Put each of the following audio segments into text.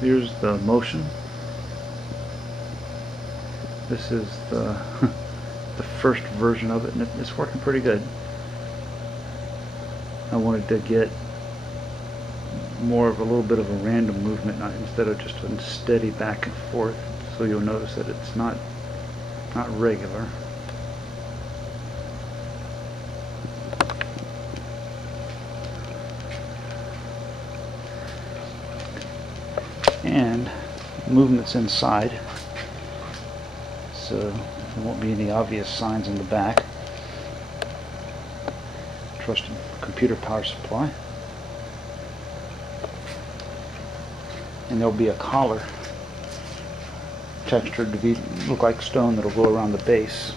Here's the motion. This is the the first version of it, and it's working pretty good. I wanted to get more of a little bit of a random movement, instead of just a steady back and forth. So you'll notice that it's not regular. And movement's inside, so there won't be any obvious signs in the back. Trusted computer power supply. And there'll be a collar textured to look like stone that'll go around the base.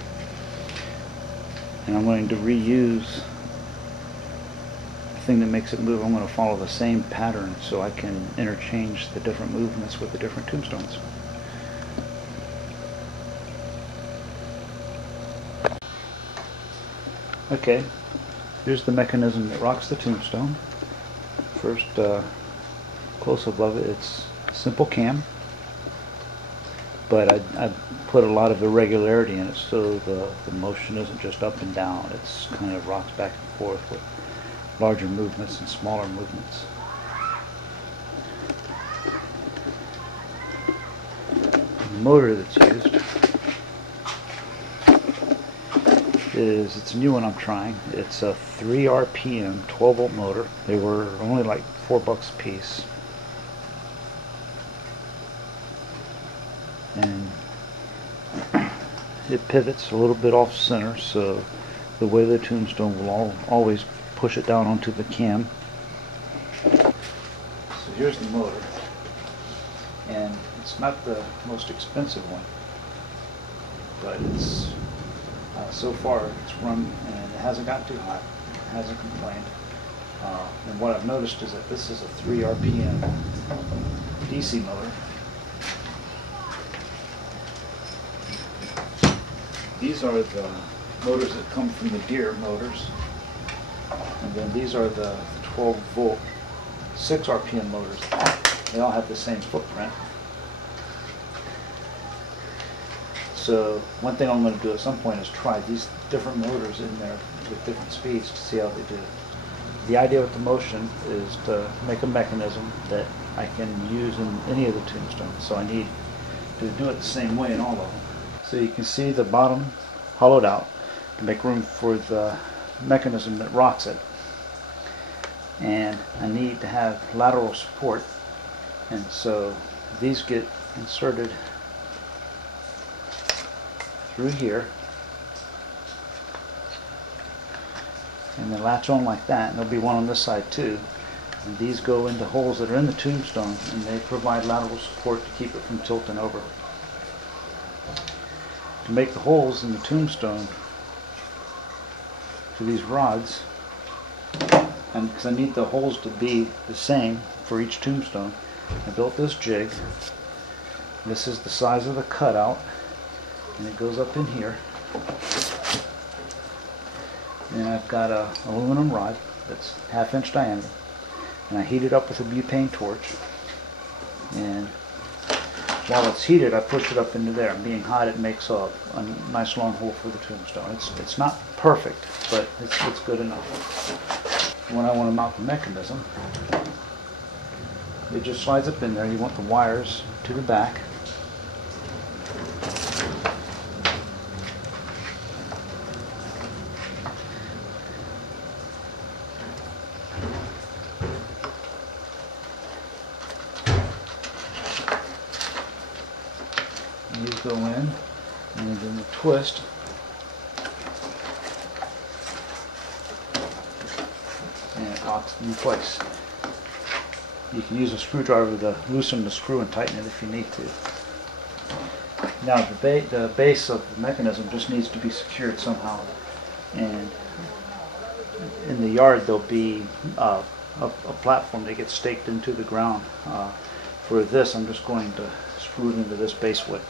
And I'm going to reuse the thing that makes it move. I'm going to follow the same pattern so I can interchange the different movements with the different tombstones. Okay, here's the mechanism that rocks the tombstone. First close-up of it, it's a simple cam, but I put a lot of irregularity in it so the motion isn't just up and down. It's kind of rocks back and forth with larger movements and smaller movements. The motor that's used it's a new one I'm trying. It's a 3 RPM 12 volt motor. They were only like $4 a piece. And it pivots a little bit off center, so the way the tombstone will always push it down onto the cam. So here's the motor, and it's not the most expensive one, but it's so far it's run and it hasn't gotten too hot. It hasn't complained. And what I've noticed is that this is a 3 RPM DC motor. These are the motors that come from the Deere motors, and then these are the 12 volt 6 RPM motors. They all have the same footprint. So one thing I'm going to do at some point is try these different motors in there with different speeds to see how they do. The idea with the motion is to make a mechanism that I can use in any of the tombstones, so I need to do it the same way in all of them. So you can see the bottom hollowed out to make room for the mechanism that rocks it. And I need to have lateral support, and so these get inserted through here and then latch on like that, and there'll be one on this side too. And these go into holes that are in the tombstone, and they provide lateral support to keep it from tilting over. To make the holes in the tombstone for these rods, and because I need the holes to be the same for each tombstone, I built this jig. This is the size of the cutout, and it goes up in here. And I've got a aluminum rod that's 1/2 inch diameter, and I heat it up with a butane torch, and while it's heated I push it up into there, and being hot it makes a nice long hole for the tombstone. It's not perfect, but it's good enough. When I want to mount the mechanism, it just slides up in there. You want the wires to the back. These go in, and then the twist, and it locks in place. You can use a screwdriver to loosen the screw and tighten it if you need to. Now the base of the mechanism just needs to be secured somehow, and in the yard there'll be a platform that gets staked into the ground. For this I'm just going to screw it into this base wood.